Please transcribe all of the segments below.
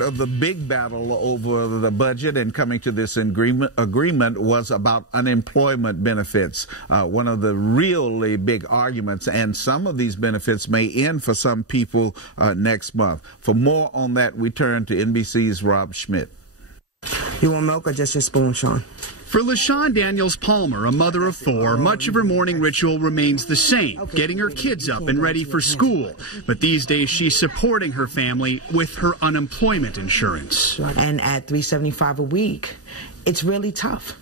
part of the big battle over the budget and coming to this agreement was about unemployment benefits. One of the really big arguments, and some of these benefits may end for some people next month. For more on that, we turn to NBC's Rob Schmidt. You want milk or just your spoon, Sean? For LaShawn Daniels Palmer, a mother of 4, much of her morning ritual remains the same, getting her kids up and ready for school. But these days, she's supporting her family with her unemployment insurance. And at $375 a week, it's really tough.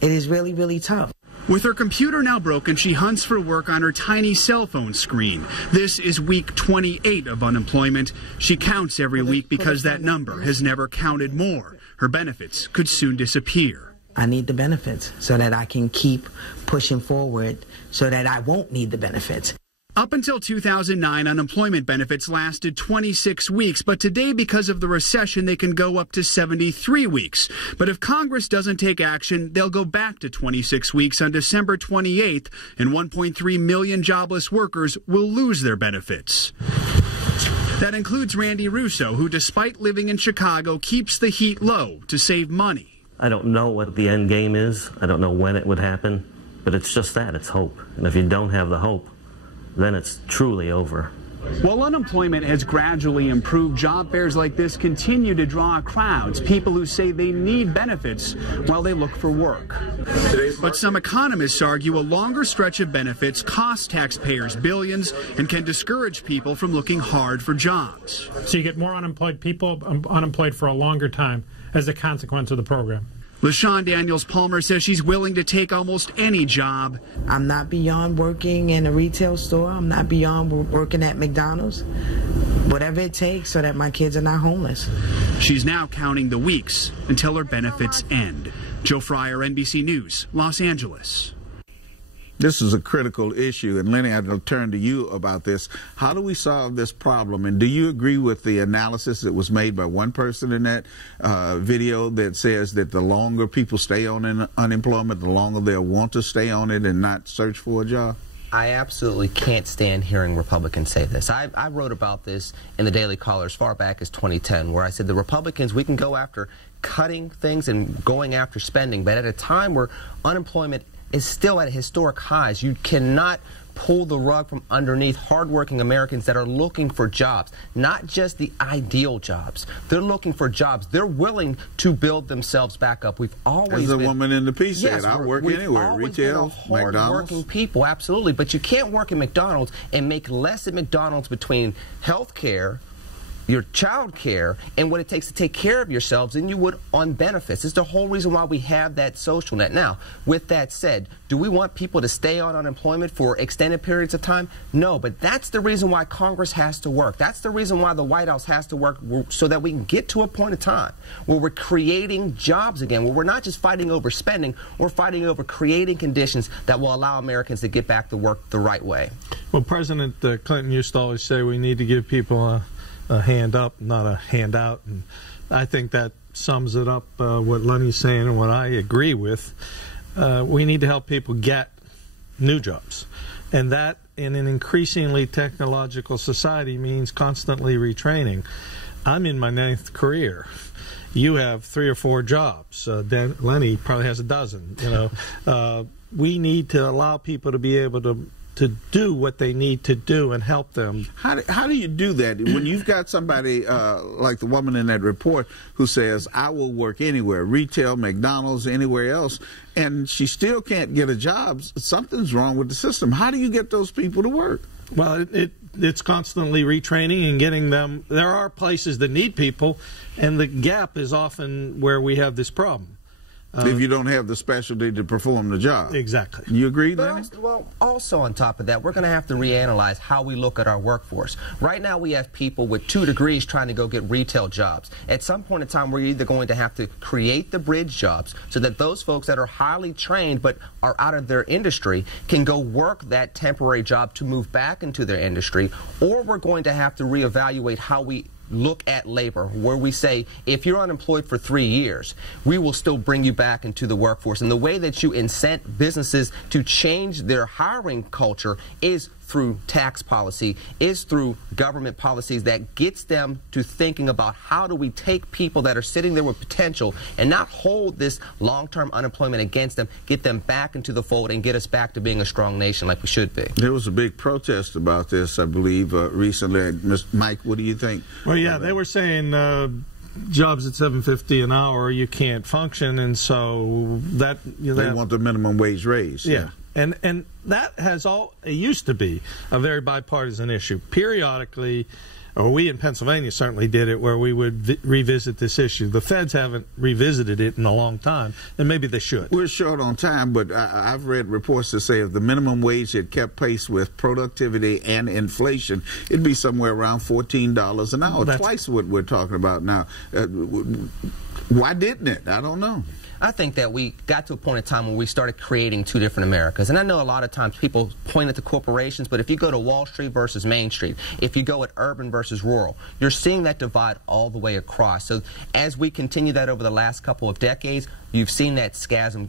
It is really, really tough. With her computer now broken, she hunts for work on her tiny cell phone screen. This is week 28 of unemployment. She counts every week because that number has never counted more. Her benefits could soon disappear. I need the benefits so that I can keep pushing forward so that I won't need the benefits. Up until 2009, unemployment benefits lasted 26 weeks, but today, because of the recession, they can go up to 73 weeks. But if Congress doesn't take action, they'll go back to 26 weeks on December 28th, and 1.3 million jobless workers will lose their benefits. That includes Randy Russo, who, despite living in Chicago, keeps the heat low to save money. I don't know what the end game is. I don't know when it would happen, but it's just that, it's hope. And if you don't have the hope, then it's truly over. While unemployment has gradually improved, job fairs like this continue to draw crowds, people who say they need benefits while they look for work. But some economists argue a longer stretch of benefits costs taxpayers billions and can discourage people from looking hard for jobs. So you get more unemployed people unemployed for a longer time as a consequence of the program. LaShawn Daniels Palmer says she's willing to take almost any job. I'm not beyond working in a retail store. I'm not beyond working at McDonald's. Whatever it takes so that my kids are not homeless. She's now counting the weeks until her benefits end. Joe Fryer, NBC News, Los Angeles. This is a critical issue, and Lenny, I'll turn to you about this. How do we solve this problem? And do you agree with the analysis that was made by one person in that video that says that the longer people stay on unemployment, the longer they'll want to stay on it and not search for a job? I absolutely can't stand hearing Republicans say this. I wrote about this in the Daily Caller as far back as 2010, where I said the Republicans, we can go after cutting things and going after spending, but at a time where unemployment is still at historic highs, you cannot pull the rug from underneath hardworking Americans that are looking for jobs, not just the ideal jobs. They're looking for jobs. They're willing to build themselves back up. We've always been, woman in the piece said, I work anywhere, retail, McDonald's. Hard-working people, absolutely. But you can't work at McDonald's and make less at McDonald's between health care, your child care, and what it takes to take care of yourselves than you would on benefits. It's the whole reason why we have that social net. Now, with that said, do we want people to stay on unemployment for extended periods of time? No, but that's the reason why Congress has to work. That's the reason why the White House has to work, so that we can get to a point of time where we're creating jobs again, where we're not just fighting over spending, we're fighting over creating conditions that will allow Americans to get back to work the right way. Well, President Clinton used to always say we need to give people a hand up, not a handout, and I think that sums it up, what Lenny's saying and what I agree with. We need to help people get new jobs, and that in an increasingly technological society means constantly retraining. I'm in my 9th career. You have 3 or 4 jobs. Lenny probably has a dozen. You know, we need to allow people to be able to do what they need to do and help them. How do you do that when you've got somebody like the woman in that report who says, I will work anywhere, retail, McDonald's, anywhere else, and she still can't get a job? Something's wrong with the system. How do you get those people to work? Well, it's constantly retraining and getting them. There are places that need people, and the gap is often where we have this problem. If you don't have the specialty to perform the job. Exactly. You agree, Lenny? Well, also on top of that, we're going to have to reanalyze how we look at our workforce. Right now, we have people with 2 degrees trying to go get retail jobs. At some point in time, we're either going to have to create the bridge jobs so that those folks that are highly trained but are out of their industry can go work that temporary job to move back into their industry, or we're going to have to reevaluate how we look at labor, where we say, if you're unemployed for 3 years, we will still bring you back into the workforce. And the way that you incent businesses to change their hiring culture is through tax policy, is through government policies that gets them to thinking about how do we take people that are sitting there with potential and not hold this long-term unemployment against them, get them back into the fold and get us back to being a strong nation like we should be. There was a big protest about this, I believe, recently. Mike, what do you think? Well, yeah, they were saying jobs at $7.50 an hour, you can't function, and so that they want the minimum wage raised. Yeah. And that it used to be a very bipartisan issue. Periodically, or we in Pennsylvania certainly did it, where we would revisit this issue. The feds haven't revisited it in a long time, and maybe they should. We're short on time, but I've read reports that say if the minimum wage had kept pace with productivity and inflation, it'd be somewhere around $14 an hour, twice what we're talking about now. Why didn't it? I don't know. I think that we got to a point in time when we started creating two different Americas. And I know a lot of times people point at the corporations, but if you go to Wall Street versus Main Street, if you go at urban versus rural, you're seeing that divide all the way across. So as we continue that over the last couple of decades, you've seen that chasm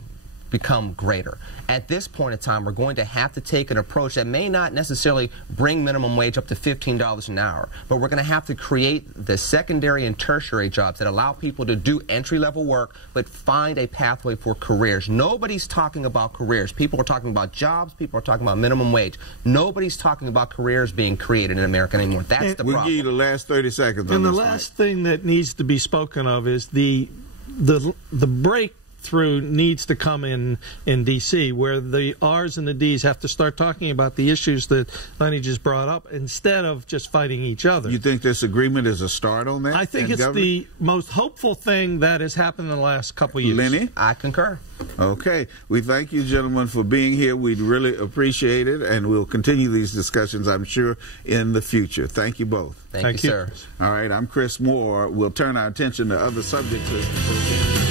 become greater. At this point in time, we're going to have to take an approach that may not necessarily bring minimum wage up to $15 an hour, but we're going to have to create the secondary and tertiary jobs that allow people to do entry-level work but find a pathway for careers. Nobody's talking about careers. People are talking about jobs. People are talking about minimum wage. Nobody's talking about careers being created in America anymore. That's the problem. We'll give you the last 30 seconds on and this. The last thing that needs to be spoken of is the break through needs to come in D.C., where the R's and the D's have to start talking about the issues that Lenny just brought up instead of just fighting each other. You think this agreement is a start on that? I think it's the most hopeful thing that has happened in the last couple of years. Lenny? I concur. Okay. We thank you, gentlemen, for being here. We really appreciate it, and we'll continue these discussions, I'm sure, in the future. Thank you both. Thank you, sir. All right. I'm Chris Moore. We'll turn our attention to other subjects.